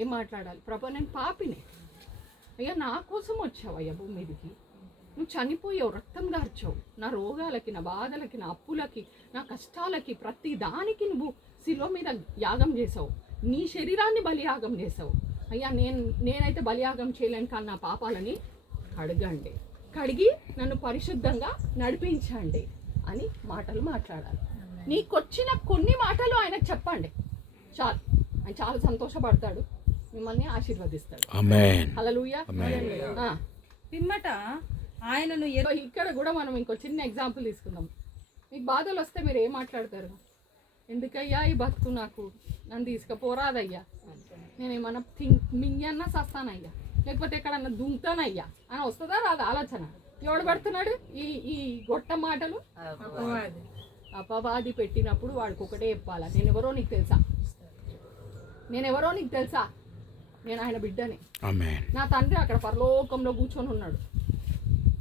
ఏం మాట్లాడాలి? ప్రభా నేను పాపినే అయ్యా, నా కోసం వచ్చావు అయ్యా భూమి మీదకి, నువ్వు చనిపోయావు, రక్తం గార్చావు, నా రోగాలకి, నా బాధలకి, నా అప్పులకి, నా కష్టాలకి, ప్రతి దానికి నువ్వు శిలువ మీద యాగం చేసావు, నీ శరీరాన్ని బలియాగం చేసావు అయ్యా. నేనైతే బలియాగం చేయలేను, కానీ నా పాపాలని కడగండి, కడిగి నన్ను పరిశుద్ధంగా నడిపించండి అని మాటలు మాట్లాడాలి. నీకొచ్చిన కొన్ని మాటలు ఆయనకు చెప్పండి చాలు, ఆయన చాలా సంతోషపడతాడు, మిమ్మల్ని ఆశీర్వదిస్తాడు. హల్లెలూయా. పిమ్మట ఆయనను ఇక్కడ కూడా మనం ఇంకో చిన్న ఎగ్జాంపుల్ తీసుకుందాం. మీకు బాధలు వస్తే మీరు ఏం మాట్లాడతారు? ఎందుకయ్యా ఈ బతుకు, నాకు నన్ను తీసుకుపోరాదయ్యా, నేను ఏమన్నా మింగన్నా సస్తానయ్యా, లేకపోతే ఎక్కడన్నా దుంతానయ్యా అని వస్తుందా రాదు ఆలోచన? ఎవడు పడుతున్నాడు ఈ గొట్ట మాటలు? అపవాది పెట్టినప్పుడు వాడికి ఒకటే చెప్పాలా, నేనెవరో నీకు తెలుసా, నేను ఆయన బిడ్డని, నా తండ్రి అక్కడ పరలోకంలో కూర్చొని ఉన్నాడు,